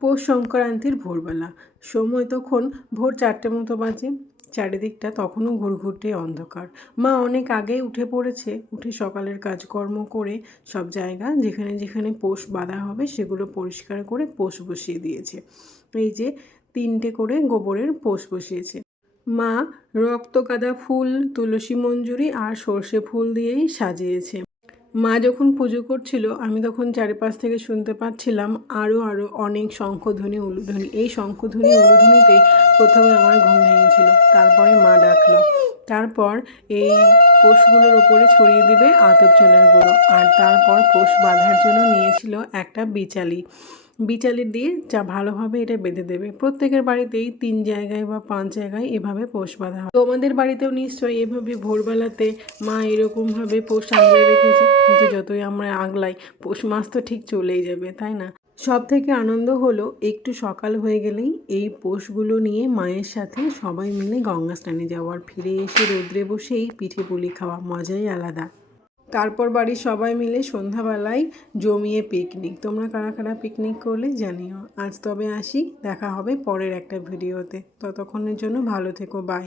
পৌষ সংক্রান্তির ভোরবেলা। সময় তখন ভোর 4টে মতো বাজে। চারিদিকটা তখনও ঘুরঘুরটে অন্ধকার। মা অনেক আগেই উঠে পড়েছে। উঠে সকালের কাজকর্ম করে সব জায়গা যেখানে যেখানে পৌষ বাঁধা হবে সেগুলো পরিষ্কার করে পৌষ বসিয়ে দিয়েছে। এই যে 3টে করে গোবরের পৌষ বসিয়েছে। মা রক্তগাঁদা ফুল, তুলসী মঞ্জুরি আর সর্ষে ফুল দিয়েই সাজিয়েছে। মা যখন পুজো করছিল আমি তখন চারিপাশ থেকে শুনতে পাচ্ছিলাম আরও অনেক শঙ্খধ্বনি উলুধ্বনি। এই শঙ্খধ্বনি উলুধ্বনিতেই প্রথমে আমার ঘুম ভেঙেছিল। তারপরে মা ডাকলো। তারপর এই পোষগুলোর ওপরে ছড়িয়ে দিবে আতপ চালের গুঁড়ো। আর তারপর পোষ বাঁধার জন্য নিয়েছিল একটা বিচালি দিয়ে যা ভালোভাবে এটা বেঁধে দেবে। প্রত্যেকের বাড়িতেই 3 জায়গায় বা 5 জায়গায় এভাবে পোষ বাঁধা হয়। তোমাদের বাড়িতেও নিশ্চয়ই এভাবে ভোরবেলাতে মা এরকমভাবে পোষ আগলে রেখেছে। কিন্তু যতই আমরা আগলাই পৌষ মাস তো ঠিক চলেই যাবে, তাই না? সব থেকে আনন্দ হলো একটু সকাল হয়ে গেলেই এই পোষগুলো নিয়ে মায়ের সাথে সবাই মিলে গঙ্গা স্নানে যাওয়ার, ফিরে এসে রোদ্রে বসেই পিঠে পুলি খাওয়া, মজাই আলাদা। তারপর বাড়ির সবাই মিলে সন্ধ্যাবেলায় জমিয়ে পিকনিক। তোমরা কারা কারা পিকনিক করলে জানিও। আজ তবে আসি, দেখা হবে পরের একটা ভিডিওতে। ততক্ষণের জন্য ভালো থেকো, বাই।